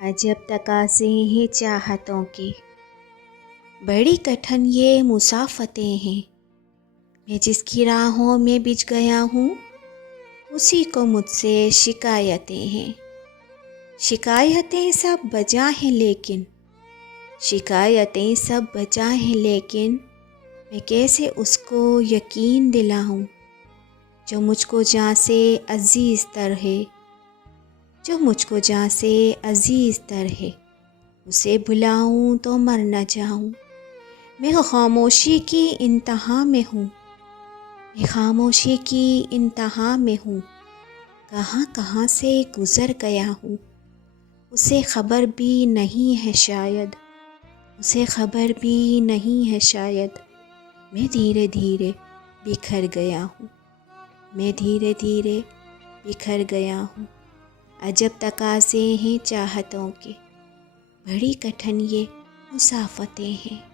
अजब तकाज़े हैं चाहतों के, बड़ी कठिन ये मुसाफतें हैं। मैं जिसकी राहों में बिछ गया हूँ, उसी को मुझसे शिकायतें हैं। शिकायतें सब बजा हैं लेकिन, शिकायतें सब बजा हैं लेकिन, मैं कैसे उसको यकीन दिलाऊं जो मुझको जान से अजीज़ तर है, जो मुझको जान से अजीज़ तर है। उसे भुलाऊं तो मर न जाऊं। मैं खामोशी की इंतहा में हूँ, मैं खामोशी की इंतहा में हूँ। कहाँ कहाँ से गुज़र गया हूँ, उसे खबर भी नहीं है शायद, उसे खबर भी नहीं है शायद। मैं धीरे धीरे बिखर गया हूँ, मैं धीरे धीरे बिखर गया हूँ। अजब तकाज़े हैं चाहतों के, बड़ी कठिन ये मुसाफतें हैं।